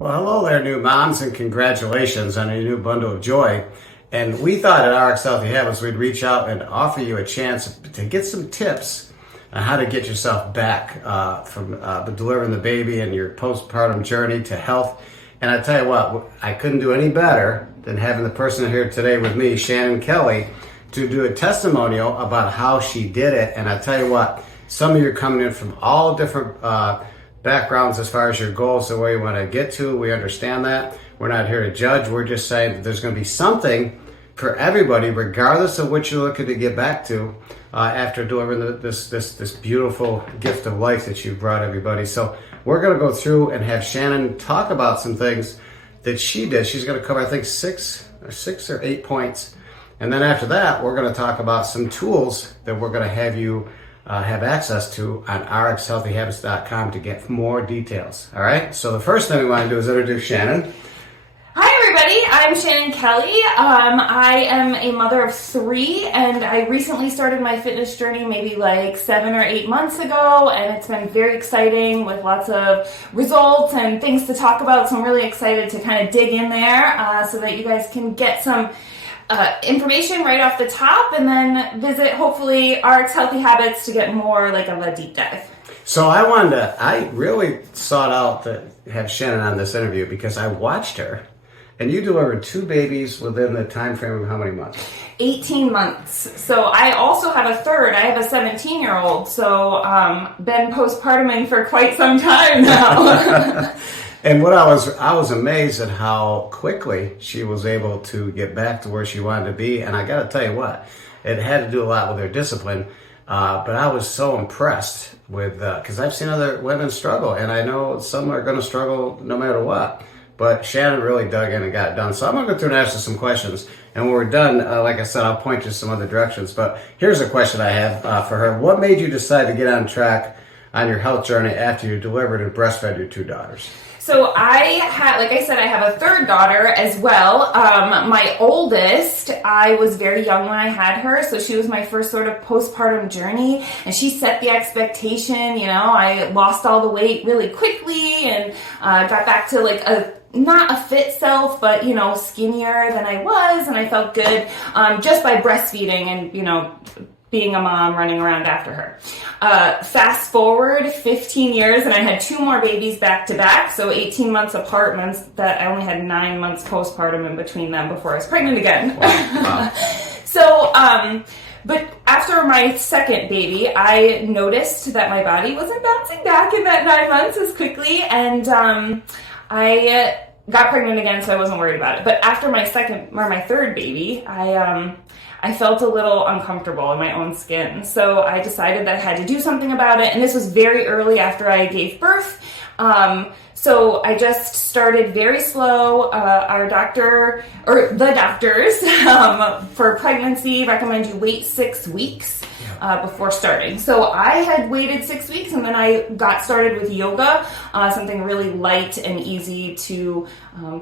Well, hello there, new moms, and congratulations on your new bundle of joy. And we thought at RX Healthy Habits we'd reach out and offer you a chance to get some tips on how to get yourself back from delivering the baby and your postpartum journey to health. And I tell you what, I couldn't do any better than having the person here today with me, Shannon Kellie, to do a testimonial about how she did it. And I tell you what, some of you are coming in from all different backgrounds as far as your goals, the way you want to get to. We understand that. We're not here to judge. We're just saying that there's going to be something for everybody, regardless of what you're looking to get back to after delivering this beautiful gift of life that you've brought everybody. So we're going to go through and have Shannon talk about some things that she did. She's going to cover, I think, six or eight points. And then after that, we're going to talk about some tools that we're going to have you have access to on RxHealthyHabits.com to get more details. All right. So the first thing we want to do is introduce Shannon. Hi, everybody. I'm Shannon Kellie. I am a mother of three, and I recently started my fitness journey maybe like 7 or 8 months ago, and it's been very exciting with lots of results and things to talk about. So I'm really excited to kind of dig in there so that you guys can get some information right off the top, and then visit hopefully RX Healthy Habits to get more like of a deep dive. So I really sought out to have Shannon on this interview because I watched her, and you delivered 2 babies within the time frame of how many months? 18 months. So I also have a third. I have a 17-year-old. So been postpartuming for quite some time now. And what I was amazed at how quickly she was able to get back to where she wanted to be. And I got to tell you what, it had to do a lot with her discipline. But I was so impressed with, because I've seen other women struggle, and I know some are going to struggle no matter what. But Shannon really dug in and got it done. So I'm going to go through and ask you some questions. And when we're done, like I said, I'll point you some other directions. But here's a question I have for her. What made you decide to get on track on your health journey after you delivered and breastfed your 2 daughters? So I had, like I said, I have a third daughter as well. My oldest, I was very young when I had her, so she was my first sort of postpartum journey, and she set the expectation. You know, I lost all the weight really quickly and got back to like not a fit self, but, you know, skinnier than I was, and I felt good just by breastfeeding and, you know, being a mom running around after her. Fast forward 15 years, and I had 2 more babies back to back, so 18 months apart means that I only had 9 months postpartum in between them before I was pregnant again. Wow. So, but after my second baby, I noticed that my body wasn't bouncing back in that 9 months as quickly, and I got pregnant again, so I wasn't worried about it. But after my third baby, I felt a little uncomfortable in my own skin. So I decided that I had to do something about it. And this was very early after I gave birth. So I just started very slow. Our doctor, or the doctors, for pregnancy recommend you wait 6 weeks before starting. So I had waited 6 weeks, and then I got started with yoga, something really light and easy to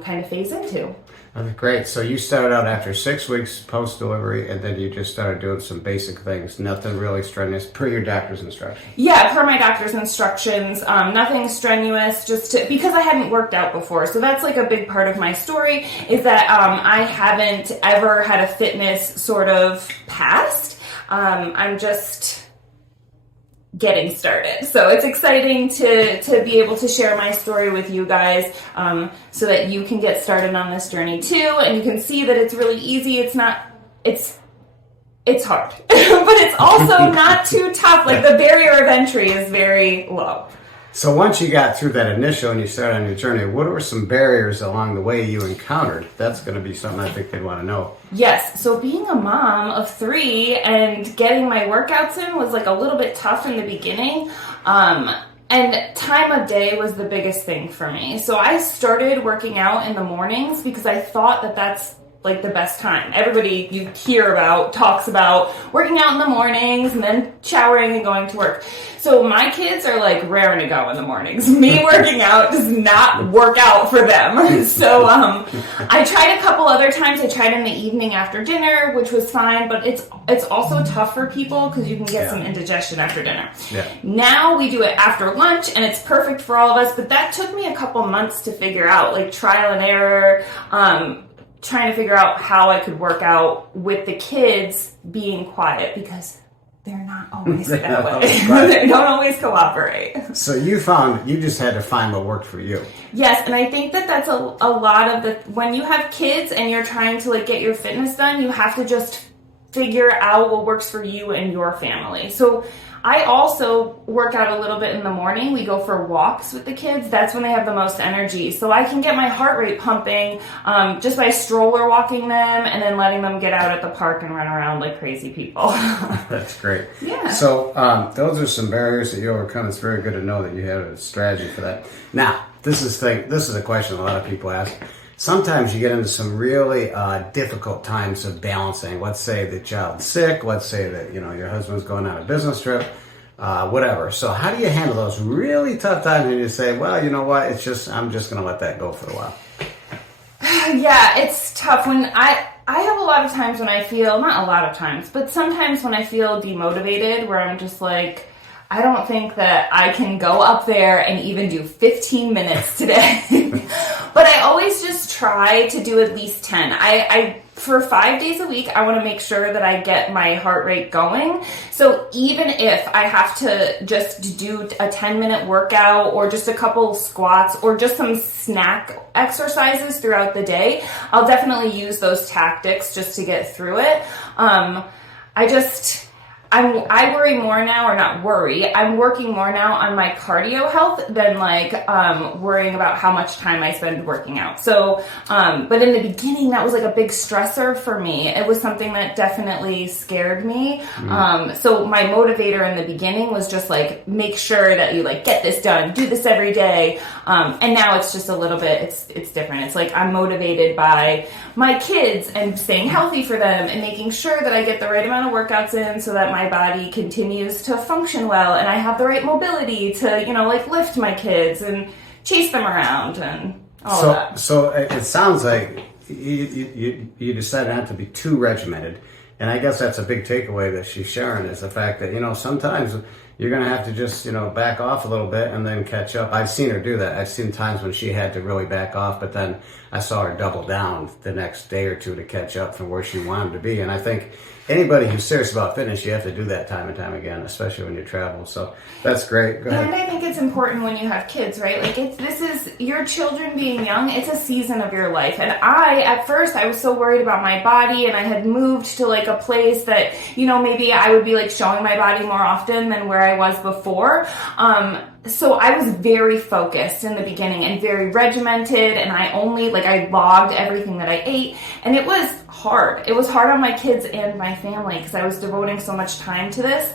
kind of phase into. Okay, great. So you started out after 6 weeks post-delivery, and then you just started doing some basic things, nothing really strenuous, per your doctor's instructions. Yeah, per my doctor's instructions, nothing strenuous, because I hadn't worked out before. So that's like a big part of my story, is that I haven't ever had a fitness sort of past. I'm just getting started. So it's exciting to be able to share my story with you guys, so that you can get started on this journey too, and you can see that it's really easy. It's hard, but it's also not too tough. Like, the barrier of entry is very low. So once you got through that initial and you started on your journey, what were some barriers along the way you encountered? That's going to be something I think they'd want to know. Yes. So being a mom of 3 and getting my workouts in was like a little bit tough in the beginning. And time of day was the biggest thing for me. So I started working out in the mornings because I thought that that's like the best time. Everybody you hear about talks about working out in the mornings and then showering and going to work. So my kids are like raring to go in the mornings. Me working out does not work out for them. So I tried a couple other times. I tried in the evening after dinner, which was fine, but it's also tough for people because you can get some indigestion after dinner. Yeah. Now we do it after lunch, and it's perfect for all of us, but that took me a couple months to figure out, like trial and error, trying to figure out how I could work out with the kids being quiet because they're not always that way. They don't always cooperate. So you just had to find what worked for you. Yes, and I think that's a lot of the, when you have kids and you're trying to like get your fitness done, you have to just figure out what works for you and your family. So I also work out a little bit in the morning. We go for walks with the kids. That's when they have the most energy. So I can get my heart rate pumping just by stroller walking them and then letting them get out at the park and run around like crazy people. That's great. Yeah. So those are some barriers that you overcome. It's very good to know that you have a strategy for that. Now, this is a question a lot of people ask. Sometimes you get into some really difficult times of balancing. Let's say the child's sick. Let's say that your husband's going on a business trip, whatever. So how do you handle those really tough times when you say, well, you know what? I'm just going to let that go for a while. Yeah, it's tough. When I have a lot of times when I feel, not a lot of times, but sometimes when I feel demotivated, where I'm just like, I don't think that I can go up there and even do 15 minutes today. But I always just try to do at least 10. I for 5 days a week, I want to make sure that I get my heart rate going. So even if I have to just do a 10-minute workout or just a couple squats or just some snack exercises throughout the day, I'll definitely use those tactics just to get through it. I worry more now, or not worry, I'm working more now on my cardio health than worrying about how much time I spend working out. So, but in the beginning, that was like a big stressor for me. It was something that definitely scared me. So my motivator in the beginning was just like, make sure that you like get this done, do this every day. And now it's just a little bit, it's different. It's like I'm motivated by my kids and staying healthy for them and making sure that I get the right amount of workouts in so that my body continues to function well and I have the right mobility to, lift my kids and chase them around and all of that. So it sounds like you decided not to be too regimented. And I guess that's a big takeaway that she's sharing is the fact that, sometimes you're going to have to just, back off a little bit and then catch up. I've seen her do that. I've seen times when she had to really back off, but then I saw her double down the next day or two to catch up from where she wanted to be. And I think anybody who's serious about fitness, you have to do that time and time again, especially when you travel. So that's great. Go ahead. And I think it's important when you have kids, right? Like this is your children being young. It's a season of your life. And at first I was so worried about my body and I had moved to like a place that, maybe I would be like showing my body more often than where I was before. So I was very focused in the beginning and very regimented, and I logged everything that I ate, and it was hard. It was hard on my kids and my family because I was devoting so much time to this.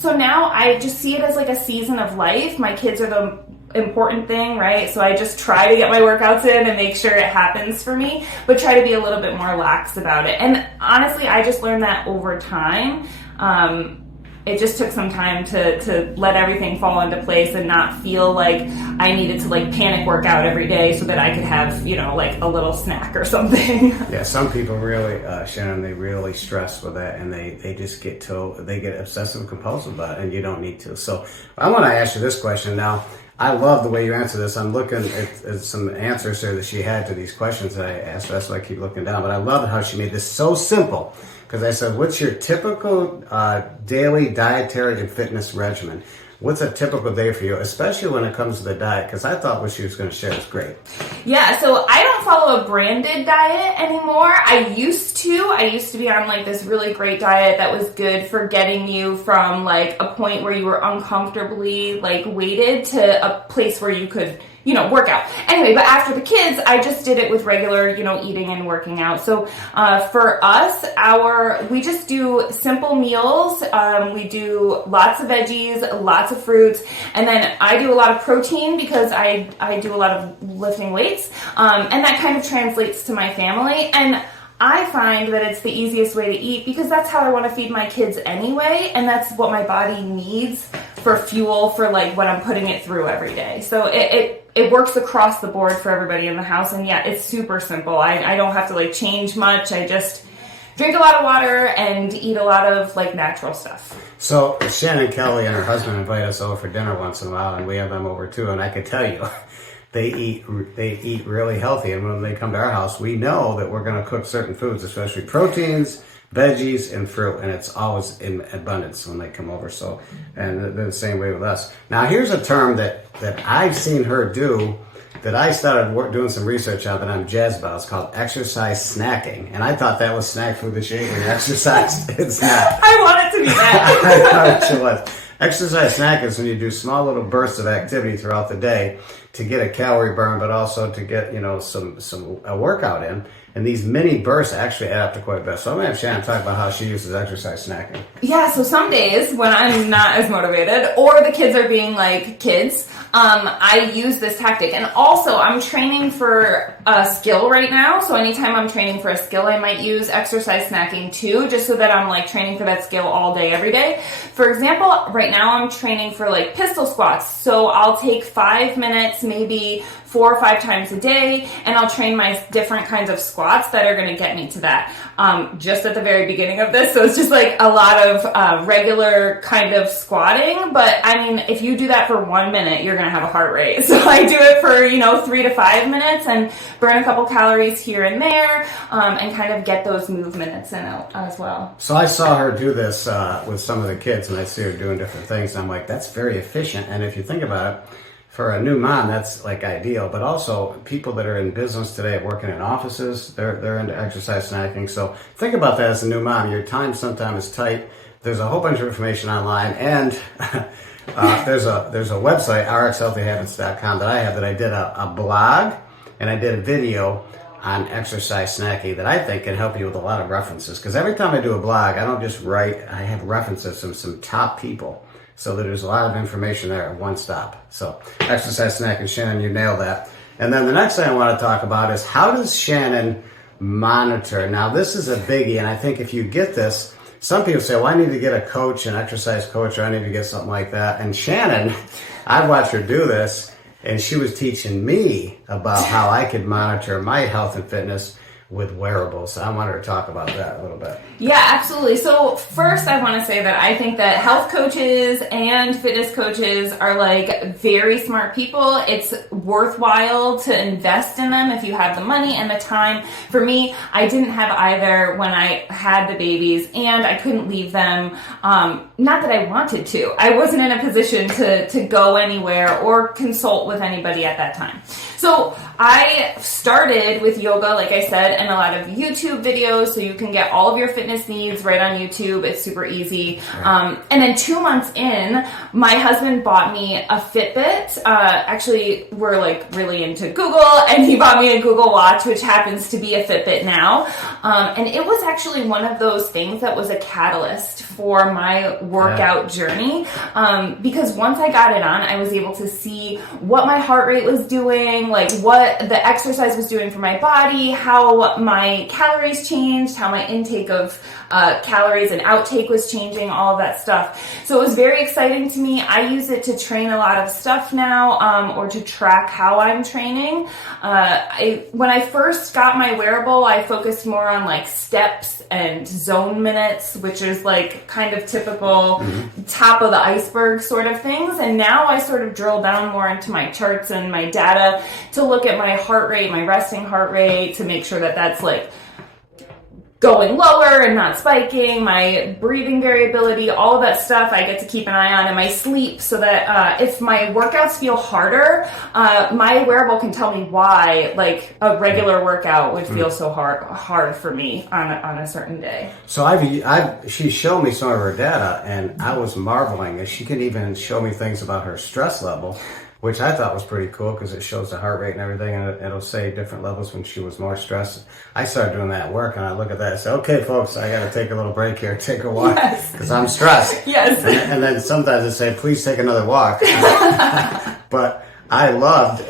So now I just see it as like a season of life. My kids are the important thing, right? So I just try to get my workouts in and make sure it happens for me, but try to be a little bit more lax about it. And honestly, I just learned that over time. It just took some time to let everything fall into place and not feel like I needed to like panic work out every day so that I could have, like a little snack or something. Yeah, some people really, Shannon, they really stress with that and they just get obsessive compulsive about it and you don't need to. So I want to ask you this question now. I love the way you answer this. I'm looking at some answers there that she had to these questions that I asked her. That's why I keep looking down. But I love how she made this so simple. Because I said, what's your typical daily dietary and fitness regimen? What's a typical day for you, especially when it comes to the diet? Because I thought what she was going to share was great. Yeah, so I don't follow a branded diet anymore. I used to be on like this really great diet that was good for getting you from like a point where you were uncomfortably like weighted to a place where you could workout. Anyway, but after the kids, I just did it with regular, eating and working out. So for us, we just do simple meals. We do lots of veggies, lots of fruits, and then I do a lot of protein because I do a lot of lifting weights, and that kind of translates to my family. And I find that it's the easiest way to eat because that's how I want to feed my kids anyway, and that's what my body needs for fuel for like what I'm putting it through every day. So it works across the board for everybody in the house, and yeah, it's super simple. I don't have to like change much. I just drink a lot of water and eat a lot of like natural stuff. So Shannon Kellie and her husband invite us over for dinner once in a while, and we have them over too, and I could tell you, they eat really healthy, and when they come to our house, we know that we're going to cook certain foods, especially proteins, veggies, and fruit, and it's always in abundance when they come over. So, and they're the same way with us. Now, here's a term that I've seen her do that I started doing some research on that I'm jazzed about. It's called exercise snacking, and I thought that was snack food that you ate when you exercised. It's not. I want it to be that. I thought it was. Exercise snack is when you do small little bursts of activity throughout the day to get a calorie burn, but also to get a workout in. And these mini bursts actually add up to quite a bit. So I'm going to have Shannon talk about how she uses exercise snacking. Yeah, so some days when I'm not as motivated or the kids are being like kids, I use this tactic. And also I'm training for a skill right now. So anytime I'm training for a skill, I might use exercise snacking too, just so that I'm like training for that skill all day, every day. For example, right now I'm training for like pistol squats. So I'll take 5 minutes, maybe 4 or 5 times a day, and I'll train my different kinds of squats that are going to get me to that just at the very beginning of this. So it's just like a lot of regular kind of squatting. But I mean, if you do that for 1 minute, you're going to have a heart rate. So I do it for, 3 to 5 minutes and burn a couple calories here and there and kind of get those movements in as well. So I saw her do this with some of the kids, and I see her doing different things. And I'm like, that's very efficient. And if you think about it, for a new mom, that's like ideal, but also people that are in business today, working in offices, they're into exercise snacking. So think about that as a new mom. Your time sometimes is tight. There's a whole bunch of information online, and there's a website, RxHealthyHabits.com, that I have, that I did a blog, and I did a video on exercise snacking that I think can help you with a lot of references. Because every time I do a blog, I don't just write, I have references from some top people. So that there's a lot of information there at one stop. So exercise snacking, Shannon, you nailed that. And then the next thing I want to talk about is, how does Shannon monitor? Now, this is a biggie, and I think if you get this, some people say, well, I need to get a coach, an exercise coach, or I need to get something like that. And Shannon, I've watched her do this, and she was teaching me about how I could monitor my health and fitness with wearables. So I wanted to talk about that a little bit. Yeah, absolutely. So first I want to say that I think that health coaches and fitness coaches are like very smart people. It's worthwhile to invest in them if you have the money and the time. For me, I didn't have either when I had the babies, and I couldn't leave them. Not that I wanted to. I wasn't in a position to go anywhere or consult with anybody at that time. So I started with yoga, like I said, and a lot of YouTube videos, so you can get all of your fitness needs right on YouTube. It's super easy. Right. And then 2 months in, my husband bought me a Fitbit. Actually, we're like really into Google, and he bought me a Google Watch, which happens to be a Fitbit now. And it was actually one of those things that was a catalyst for my workout journey. Because once I got it on, I was able to see what my heart rate was doing, like what the exercise was doing for my body, how my calories changed, how my intake of calories and outtake was changing, all of that stuff. So it was very exciting to me. I use it to train a lot of stuff now, or to track how I'm training. When I first got my wearable, I focused more on like steps and zone minutes, which is like kind of typical top of the iceberg sort of things. And now I sort of drill down more into my charts and my data to look at my heart rate, my resting heart rate, to make sure that that's like going lower and not spiking, my breathing variability, all of that stuff I get to keep an eye on, and my sleep, so that if my workouts feel harder, my wearable can tell me why, like a regular workout would feel so hard for me on a certain day. So she showed me some of her data, and I was marveling. She can even show me things about her stress level. which I thought was pretty cool because it shows the heart rate and everything, and it'll say different levels when she was more stressed. I started doing that at work, and I look at that and say, okay, folks, I got to take a little break here, take a walk, because I'm stressed. Yes. And then sometimes I say, please take another walk. But I loved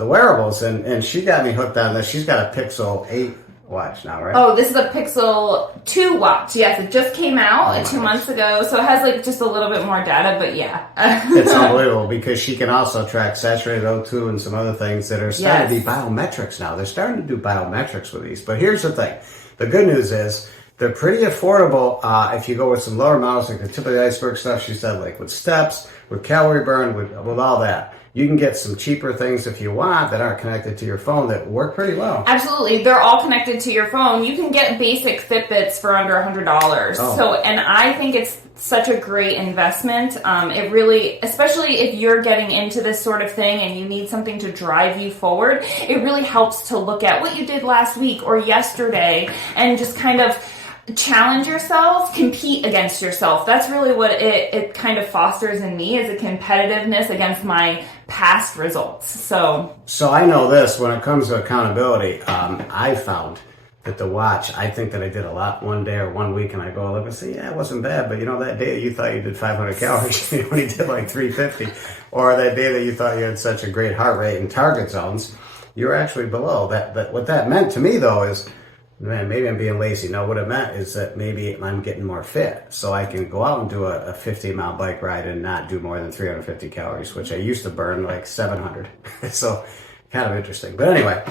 the wearables, and she got me hooked on this. She's got a Pixel 8 watch now, right? Oh, this is a Pixel 2 watch. Yes, it just came out 2 months ago, so it has like just a little bit more data, but yeah. It's unbelievable because she can also track saturated O2 and some other things that are starting to be biometrics now. They're starting to do biometrics with these. But here's the thing. The good news is they're pretty affordable if you go with some lower models, like the tip of the iceberg stuff she said, like with steps, with calorie burn, with all that. You can get some cheaper things if you want that aren't connected to your phone that work pretty well. Absolutely. They're all connected to your phone. You can get basic Fitbits for under $100. So, and I think it's such a great investment. It really, especially if you're getting into this sort of thing and you need something to drive you forward, it really helps to look at what you did last week or yesterday and just kind of challenge yourself, compete against yourself. That's really what it kind of fosters in me, is a competitiveness against my past results. So I know this, when it comes to accountability, I found that the watch, I think that I did a lot one day or 1 week, and I go look and say, yeah, it wasn't bad, but you know, that day you thought you did 500 calories, you only did like 350, or that day that you thought you had such a great heart rate and target zones, you're actually below. That what that meant to me though is, man, maybe I'm being lazy. No, what it meant is that maybe I'm getting more fit, so I can go out and do a 50-mile bike ride and not do more than 350 calories, which I used to burn like 700. So kind of interesting. But anyway,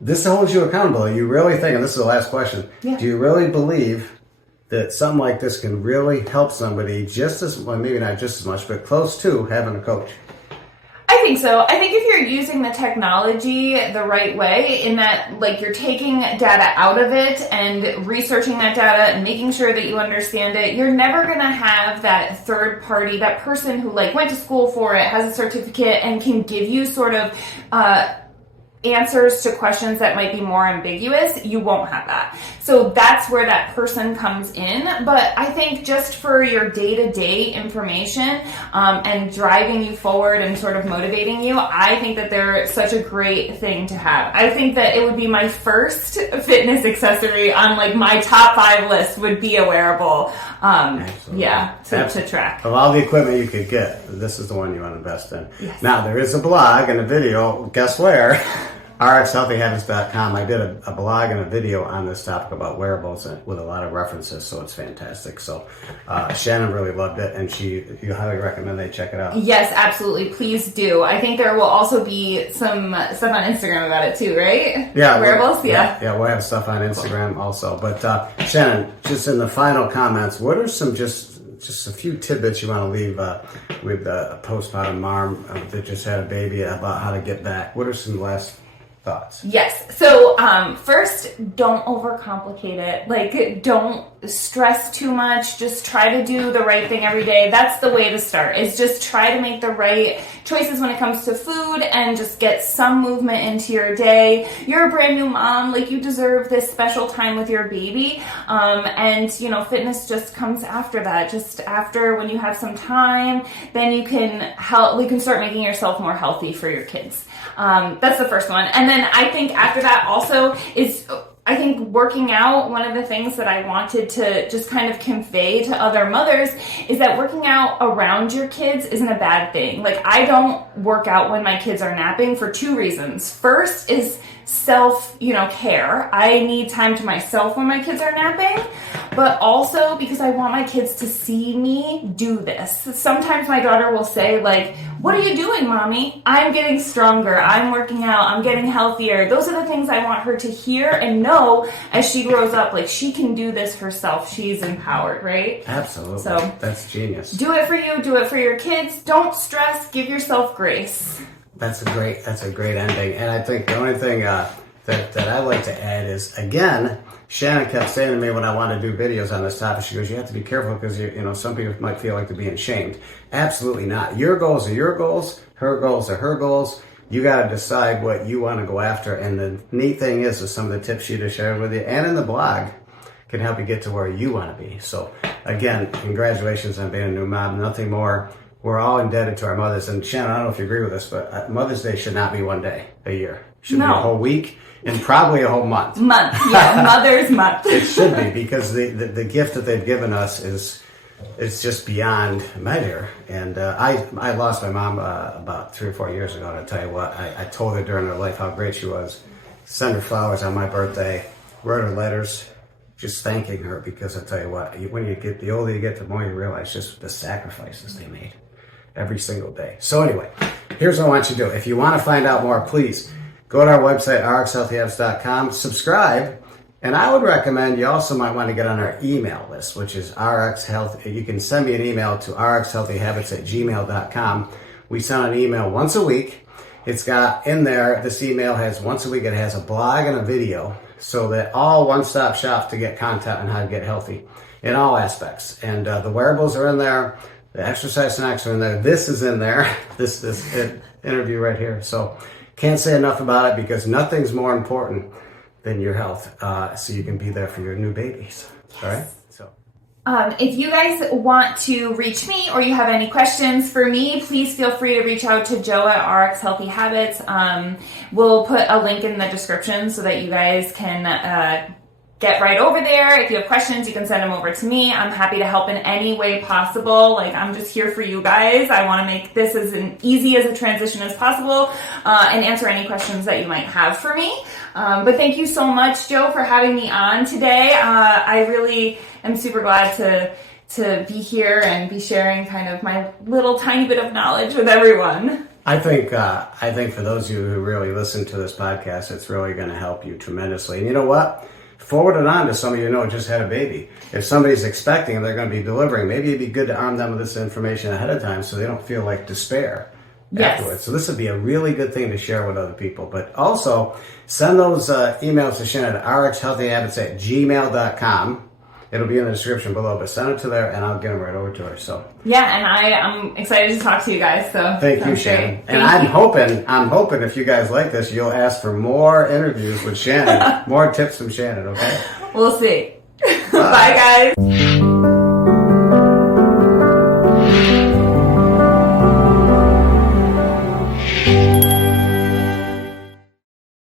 this holds you accountable. You really think, and this is the last question, do you really believe that something like this can really help somebody just as, well, maybe not just as much, but close to having a coach? I think so. I think if you're using the technology the right way, in that like you're taking data out of it and researching that data and making sure that you understand it, you're never going to have that third party, that person who like went to school for it, has a certificate, and can give you sort of answers to questions that might be more ambiguous. You won't have that. So that's where that person comes in. But I think just for your day-to-day information and driving you forward and sort of motivating you, I think that they're such a great thing to have. I think that it would be my first fitness accessory on like my top 5 list would be a wearable. To track. Of all the equipment you could get, this is the one you want to invest in. Yes. Now, there is a blog and a video. Guess where? RxHealthyHabits.com. I did a blog and a video on this topic about wearables with a lot of references, so it's fantastic. So Shannon really loved it, and you highly recommend they check it out. Yes, absolutely. Please do. I think there will also be some stuff on Instagram about it too, right? Yeah. Wearables? Yeah, we'll have stuff on Instagram also. But Shannon, just in the final comments, what are some just a few tidbits you want to leave with a postpartum mom that just had a baby about how to get back? What are some last thoughts? Yes. So first, don't overcomplicate it. Like, don't stress too much. Just try to do the right thing every day. That's the way to start, is just try to make the right choices when it comes to food and just get some movement into your day. You're a brand new mom. Like, you deserve this special time with your baby. And, you know, fitness just comes after that. Just after, when you have some time, then you can start making yourself more healthy for your kids. That's the first one. And then I think after that also is, I think working out, one of the things that I wanted to just kind of convey to other mothers is that working out around your kids isn't a bad thing. Like, I don't work out when my kids are napping for 2 reasons. First is care. I need time to myself when my kids are napping, but also because I want my kids to see me do this. Sometimes my daughter will say, like, what are you doing, mommy? I'm getting stronger. I'm working out. I'm getting healthier. Those are the things I want her to hear and know as she grows up. Like, she can do this herself. She's empowered, right? Absolutely. So that's genius. Do it for you. Do it for your kids. Don't stress. Give yourself grace. That's a great ending. And I think the only thing that I'd like to add is, again, Shannon kept saying to me when I wanted to do videos on this topic, she goes, you have to be careful because some people might feel like they're being shamed. Absolutely not. Your goals are your goals. Her goals are her goals. You got to decide what you want to go after. And the neat thing is some of the tips she just shared with you and in the blog can help you get to where you want to be. So again, congratulations on being a new mom. Nothing more we're all indebted to our mothers. And Shannon, I don't know if you agree with this, but Mother's Day should not be one day a year. It should be a whole week and probably a whole month. Yeah, Mother's Month. It should be, because the gift that they've given us is just beyond measure. And I lost my mom about 3 or 4 years ago. And I tell you what, I told her during her life how great she was. Send her flowers on my birthday, wrote her letters, just thanking her, because I tell you what, when you get, the older you get, the more you realize just the sacrifices they made every single day. So anyway, here's what I want you to do. If you want to find out more, please go to our website, RxHealthyHabits.com, subscribe, and I would recommend you also might want to get on our email list, which is RxHealth. You can send me an email to RxHealthyHabits@gmail.com. We send an email once a week. It's got in there, this email has once a week, it has a blog and a video, so that all one-stop shop to get content on how to get healthy in all aspects. And the wearables are in there, the exercise snacks are in there, this is in there, this interview right here. So can't say enough about it, because nothing's more important than your health, so you can be there for your new babies. All right? So. If you guys want to reach me or you have any questions for me, please feel free to reach out to Joe at RX Healthy Habits. We'll put a link in the description so that you guys can get right over there. If you have questions, you can send them over to me. I'm happy to help in any way possible. Like, I'm just here for you guys. I want to make this as easy as a transition as possible, and answer any questions that you might have for me. But thank you so much, Joe, for having me on today. I really am super glad to be here and be sharing kind of my little tiny bit of knowledge with everyone. I think for those of you who really listen to this podcast, it's really going to help you tremendously. And you know what? Forward it on to somebody you know just had a baby. If somebody's expecting and they're going to be delivering, maybe it'd be good to arm them with this information ahead of time so they don't feel like despair afterwards. So this would be a really good thing to share with other people. But also, send those emails to Shannon at RxHealthyHabits@gmail.com. It'll be in the description below, but send it to there and I'll get them right over to her. So yeah, and I'm excited to talk to you guys. So thank you, Shannon. And I'm hoping if you guys like this, you'll ask for more interviews with Shannon, more tips from Shannon. Okay? We'll see. Bye guys.